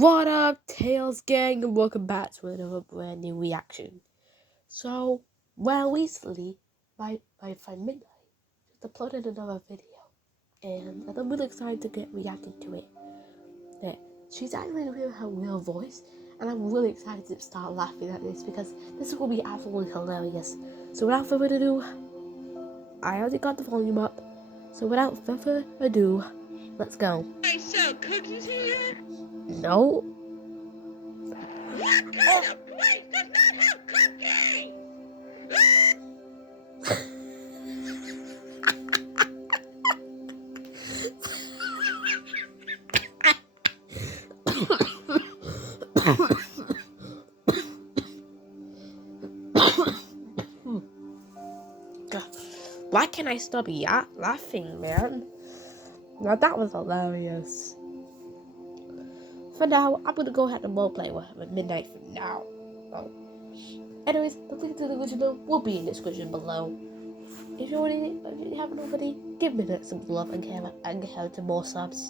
What up, Tails gang, and welcome back to another brand new reaction. So, recently, by 5 midnight, just uploaded another video, and I'm really excited to get reacting to it. Yeah, she's actually doing her real voice, and I'm really excited to start laughing at this because this will be absolutely hilarious. So, without further ado, I already got the volume up. So, without further ado, let's go. I sell cookies here? No. What kind of place does not have cookies? Why can't I stop laughing, man? Now that was hilarious. For now, I'm gonna go ahead and play with Midnight for now. Oh. Anyways, the link to the original will be in the description below. If you haven't already, give Midnight some love and care to more subs.